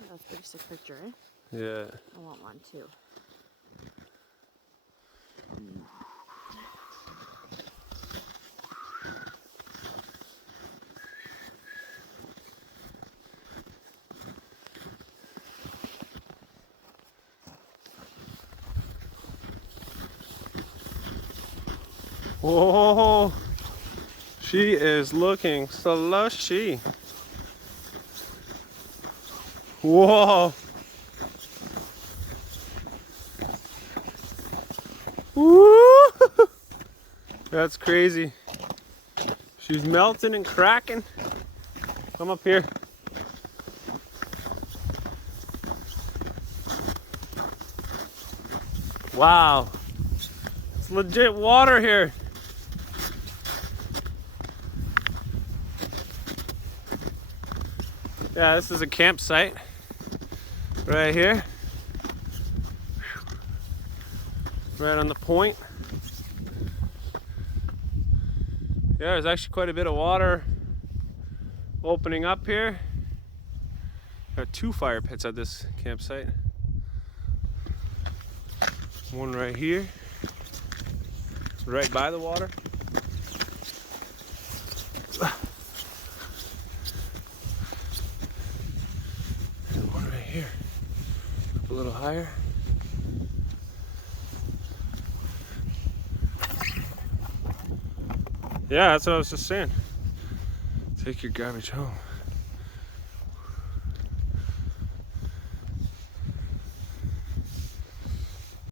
That's a pretty sick picture, eh? Yeah. I want one too. Whoa, she is looking slushy. Whoa. Woo! That's crazy. She's melting and cracking. Come up here. Wow. It's legit water here. Yeah, this is a campsite right here. Right on the point. Yeah, there's actually quite a bit of water opening up here. There are 2 fire pits at this campsite. One right here, right by the water. And one right here, up a little higher. Yeah, that's what I was just saying. Take your garbage home.